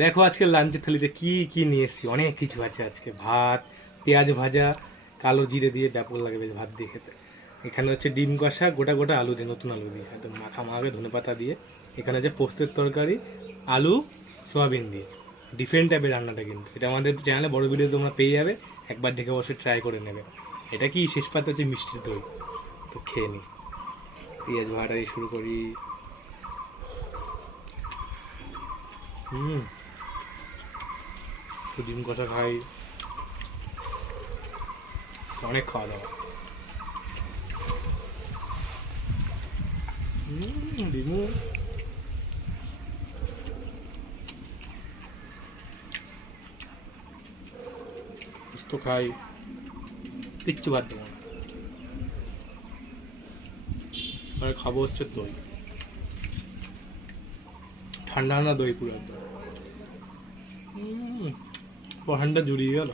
দেখো আজকে লাঞ্চের থালিতে কি কি নিয়ে এসেছি, অনেক কিছু আছে আজকে। ভাত, পেঁয়াজ ভাজা, কালো জিরে দিয়ে ব্যাপক লাগে বেশ ভাত দিয়ে খেতে। এখানে হচ্ছে ডিম কষা, গোটা গোটা আলু দিয়ে, নতুন আলু দিয়ে একদম মাখা মাখা ধনেপাতা দিয়ে। এখানে হচ্ছে পোস্তের তরকারি, আলু সোয়াবিন দিয়ে। ডিফারেন্ট টাইপের রান্নাটা, কিন্তু এটা আমাদের চ্যানেলে বড় ভিডিও তোমরা পেয়ে যাবে, একবার দেখে অবশ্যই ট্রাই করে নেবে। এটা কি শেষ পাতে হচ্ছে মিষ্টি দই। তো খেয়ে নি, পেঁয়াজ ভাজা দিয়ে শুরু করি। হুম, তো ডিম কষা খাই, অনেক খাওয়া দাওয়া। ডিমু তো খাই, কিচ্ছু বাদ দেবো না। আর খাবো হচ্ছে দই, ঠান্ডা ঠান্ডা দই পুরো একদম। ঠান্ডা জুড়িয়ে গেল।